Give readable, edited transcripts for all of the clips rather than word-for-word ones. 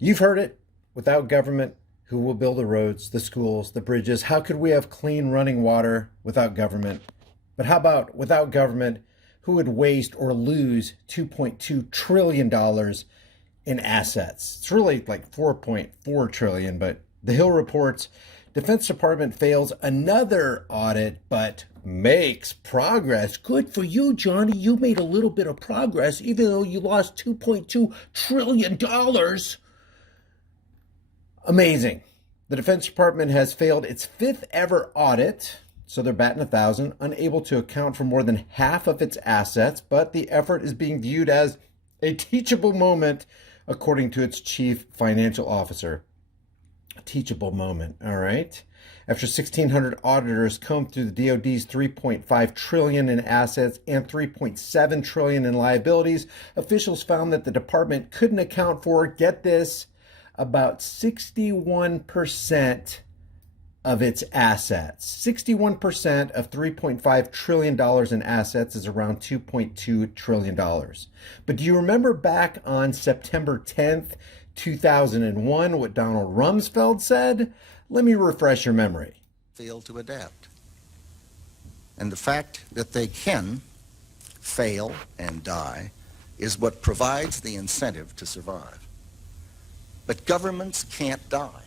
You've heard it. Without government, who will build the roads, the schools, the bridges? How could we have clean running water without government? But how about without government, who would waste or lose $2.2 trillion in assets? It's really like 4.4 trillion, but the Hill reports Defense Department fails another audit, but makes progress. Good for you, Johnny. You made a little bit of progress, even though you lost $2.2 trillion. Amazing. The Defense Department has failed its fifth ever audit, so they're batting 1,000, unable to account for more than half of its assets, but the effort is being viewed as a teachable moment, according to its chief financial officer. A teachable moment, all right? After 1,600 auditors combed through the DoD's 3.5 trillion in assets and 3.7 trillion in liabilities, officials found that the department couldn't account for, get this, about 61% of its assets. 61% of $3.5 trillion in assets is around $2.2 trillion. But do you remember back on September 10th, 2001, what Donald Rumsfeld said? Let me refresh your memory. Fail to adapt. And the fact that they can fail and die is what provides the incentive to survive. But governments can't die.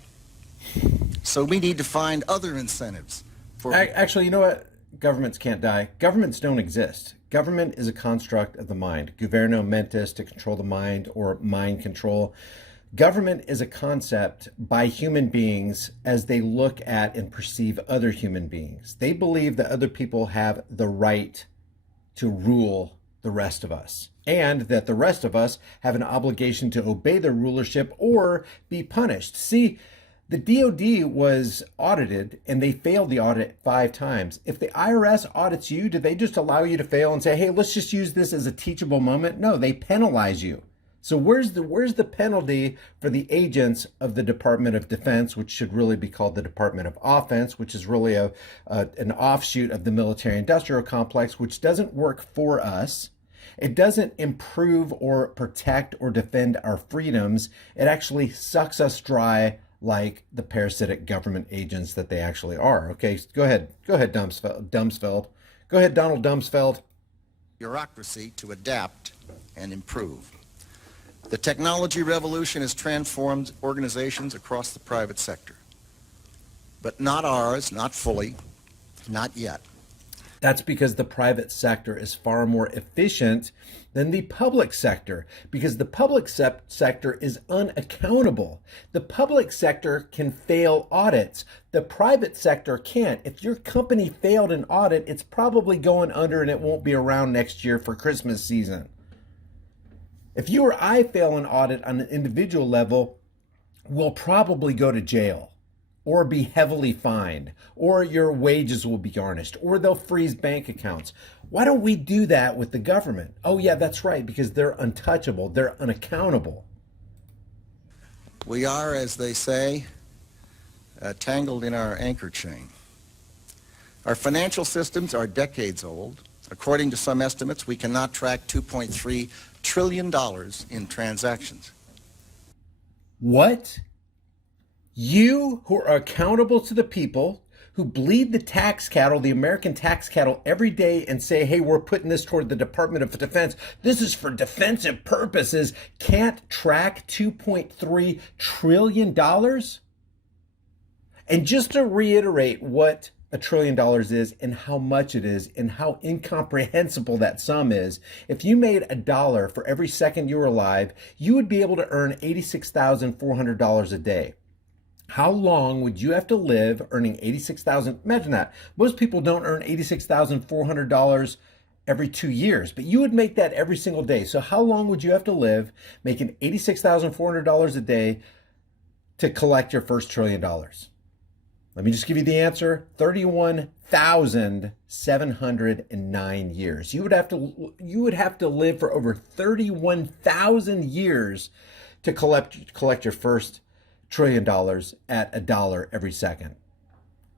So we need to find other incentives for... Actually, you know what? Governments can't die. Governments don't exist. Government is a construct of the mind. Governo mentis, to control the mind, or mind control. Government is a concept by human beings as they look at and perceive other human beings. They believe that other people have the right to rule the rest of us, and that the rest of us have an obligation to obey their rulership or be punished. See, the DoD was audited and they failed the audit 5 times. If the IRS audits you, do they just allow you to fail and say, hey, let's just use this as a teachable moment? No, they penalize you. So where's the penalty for the agents of the Department of Defense, which should really be called the Department of Offense, which is really an offshoot of the military-industrial complex, which doesn't work for us. It doesn't improve or protect or defend our freedoms. It actually sucks us dry like the parasitic government agents that they actually are. Okay, go ahead, Dumsfeld. Go ahead, Donald Dumsfeld. bureaucracy to adapt and improve. The technology revolution has transformed organizations across the private sector, but not ours, not fully, not yet. That's because the private sector is far more efficient than the public sector, because the public sector is unaccountable. The public sector can fail audits. The private sector can't. If your company failed an audit, it's probably going under and it won't be around next year for Christmas season. If you or I fail an audit on an individual level, we'll probably go to jail, or be heavily fined, or your wages will be garnished, or they'll freeze bank accounts. Why don't we do that with the government? Oh yeah, that's right, because they're untouchable, they're unaccountable. We are, as they say, tangled in our anchor chain. Our financial systems are decades old. According to some estimates, we cannot track $2.3 trillion in transactions. What? You who are accountable to the people, who bleed the tax cattle, the American tax cattle every day and say, hey, we're putting this toward the Department of Defense. This is for defensive purposes. Can't track $2.3 trillion? And just to reiterate what $1 trillion is and how much it is and how incomprehensible that sum is, if you made $1 for every second you were alive, you would be able to earn $86,400 a day. How long would you have to live earning $86,000? Imagine that. Most people don't earn $86,400 every 2 years, but you would make that every single day. So how long would you have to live making $86,400 a day to collect your first $1 trillion? Let me just give you the answer. 31,709 years. You would have to live for over 31,000 years to collect your first $1 trillion at $1 every second.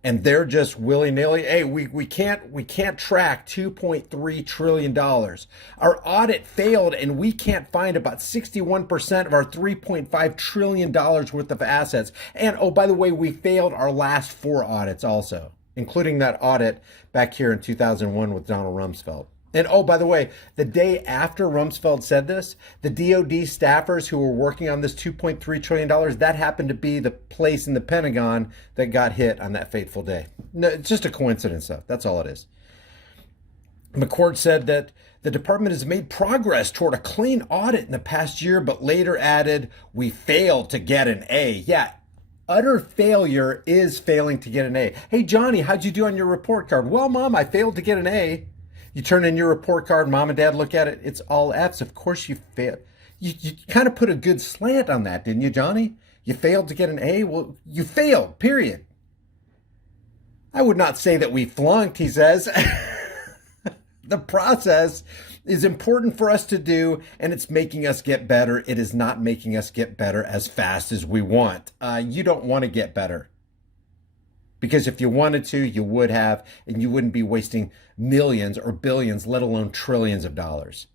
and they're just willy-nilly, hey, we can't track $2.3 trillion. Our audit failed, and we can't find about 61% of our $3.5 trillion worth of assets. And oh, by the way, we failed our last 4 audits also, including that audit back here in 2001 with Donald Rumsfeld. And oh, by the way, the day after Rumsfeld said this, the DOD staffers who were working on this $2.3 trillion, that happened to be the place in the Pentagon that got hit on that fateful day. No, it's just a coincidence, though. That's all it is. McCord said that the department has made progress toward a clean audit in the past year, but later added, we failed to get an A. Yeah, utter failure is failing to get an A. Hey, Johnny, how'd you do on your report card? Well, Mom, I failed to get an A. You turn in your report card, Mom and Dad look at it, it's all F's. Of course you failed. You kind of put a good slant on that, didn't you, Johnny? You failed to get an A? Well, you failed, period. I would not say that we flunked, he says. The process is important for us to do, and it's making us get better. It is not making us get better as fast as we want. You don't want to get better. Because if you wanted to, you would have, and you wouldn't be wasting millions or billions, let alone trillions of dollars.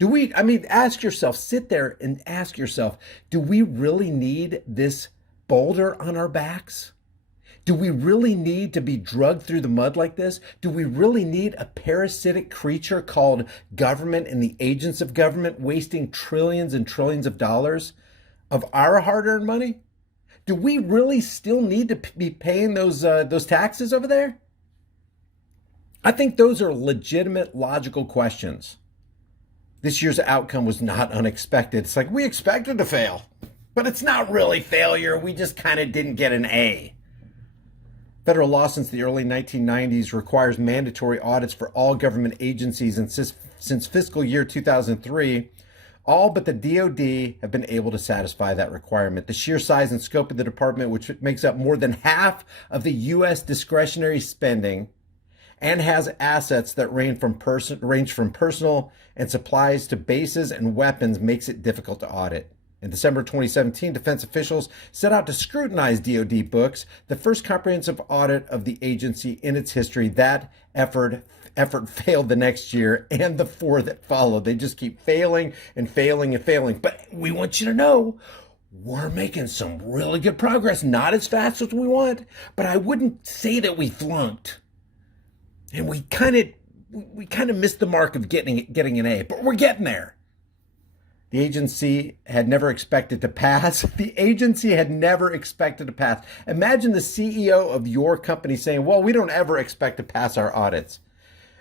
Ask yourself, sit there and ask yourself, do we really need this boulder on our backs? Do we really need to be drugged through the mud like this? Do we really need a parasitic creature called government and the agents of government wasting trillions and trillions of dollars of our hard-earned money? Do we really still need to be paying those taxes over there? I think those are legitimate, logical questions. This year's outcome was not unexpected. It's like we expected to fail, but it's not really failure. We just kind of didn't get an A. Federal law since the early 1990s requires mandatory audits for all government agencies, and since fiscal year 2003, all but the DOD have been able to satisfy that requirement. The sheer size and scope of the department, which makes up more than half of the U.S. discretionary spending and has assets that range from personal and supplies to bases and weapons, makes it difficult to audit. In December 2017, defense officials set out to scrutinize DOD books, the first comprehensive audit of the agency in its history. That effort failed the next year and the 4 that followed. They just keep failing and failing and failing. But we want you to know we're making some really good progress. Not as fast as we want, but I wouldn't say that we flunked. And we kind of missed the mark of getting an A, but we're getting there. The agency had never expected to pass. The agency had never expected to pass. Imagine the CEO of your company saying, well, we don't ever expect to pass our audits.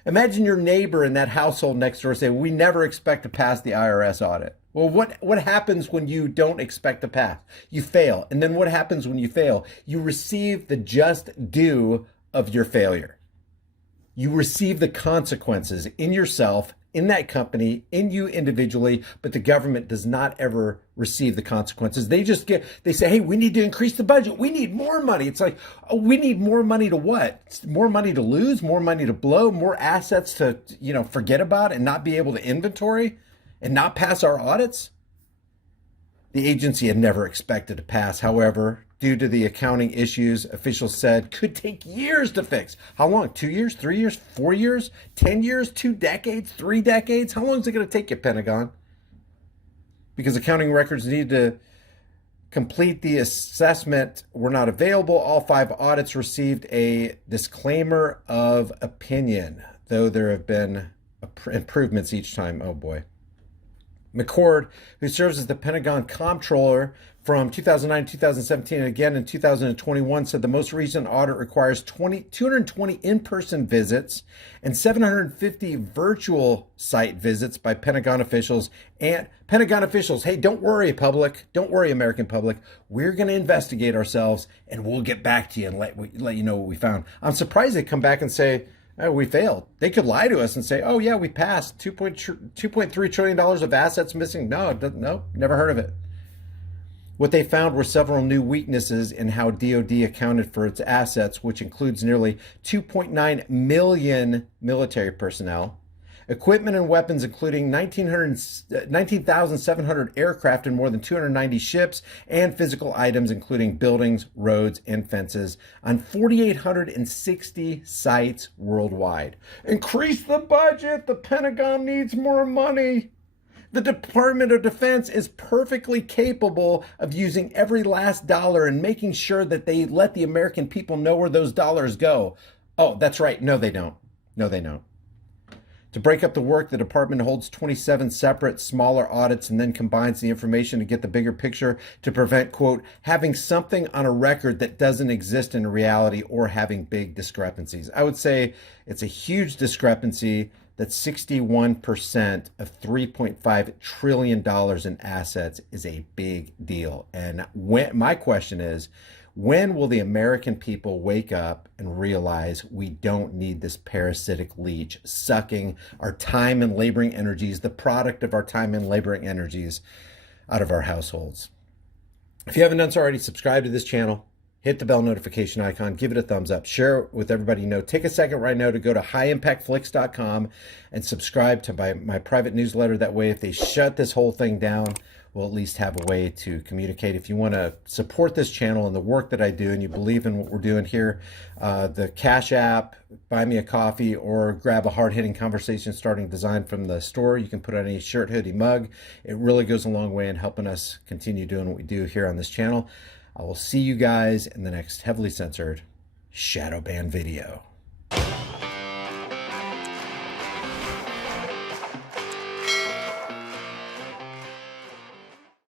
Imagine your neighbor in that household next door say, we never expect to pass the IRS audit. Well, what happens when you don't expect to pass? You fail. And then what happens when you fail? You receive the just due of your failure. You receive the consequences in yourself, in that company, in you individually, but the government does not ever receive the consequences. They say, hey, we need to increase the budget. We need more money. It's like, oh, we need more money to what? More money to lose, more money to blow, more assets to, forget about and not be able to inventory and not pass our audits? The agency had never expected to pass. However, due to the accounting issues, officials said could take years to fix. How long? 2 years, 3 years, 4 years, 10 years, 2 decades, 3 decades? How long is it going to take you, Pentagon? Because accounting records need to complete the assessment were not available. All 5 audits received a disclaimer of opinion, though there have been improvements each time. Oh boy. McCord, who serves as the Pentagon comptroller from 2009 to 2017 and again in 2021, said the most recent audit requires 220 in-person visits and 750 virtual site visits by Pentagon officials. And Pentagon officials, hey, don't worry, public. Don't worry, American public. We're going to investigate ourselves and we'll get back to you and let you know what we found. I'm surprised they come back and say, oh, we failed. They could lie to us and say, oh, yeah, we passed. $2.3 trillion of assets missing. No, never heard of it. What they found were several new weaknesses in how DOD accounted for its assets, which includes nearly 2.9 million military personnel, Equipment and weapons, including 19,700 aircraft and more than 290 ships, and physical items, including buildings, roads, and fences, on 4,860 sites worldwide. Increase the budget. The Pentagon needs more money. The Department of Defense is perfectly capable of using every last dollar and making sure that they let the American people know where those dollars go. Oh, that's right. No, they don't. No, they don't. To break up the work, the department holds 27 separate, smaller audits and then combines the information to get the bigger picture to prevent, quote, having something on a record that doesn't exist in reality or having big discrepancies. I would say it's a huge discrepancy that 61% of $3.5 trillion in assets is a big deal. And my question is, when will the American people wake up and realize we don't need this parasitic leech sucking our time and laboring energies, the product of our time and laboring energies, out of our households? If you haven't done so already, subscribe to this channel. Hit the bell notification icon, give it a thumbs up, share it with everybody you know. Take a second right now to go to highimpactflix.com and subscribe to my private newsletter. That way, if they shut this whole thing down, we'll at least have a way to communicate. If you want to support this channel and the work that I do and you believe in what we're doing here, the Cash App, buy me a coffee, or grab a hard-hitting conversation starting design from the store. You can put on any shirt, hoodie, mug. It really goes a long way in helping us continue doing what we do here on this channel. I will see you guys in the next heavily censored shadow ban video.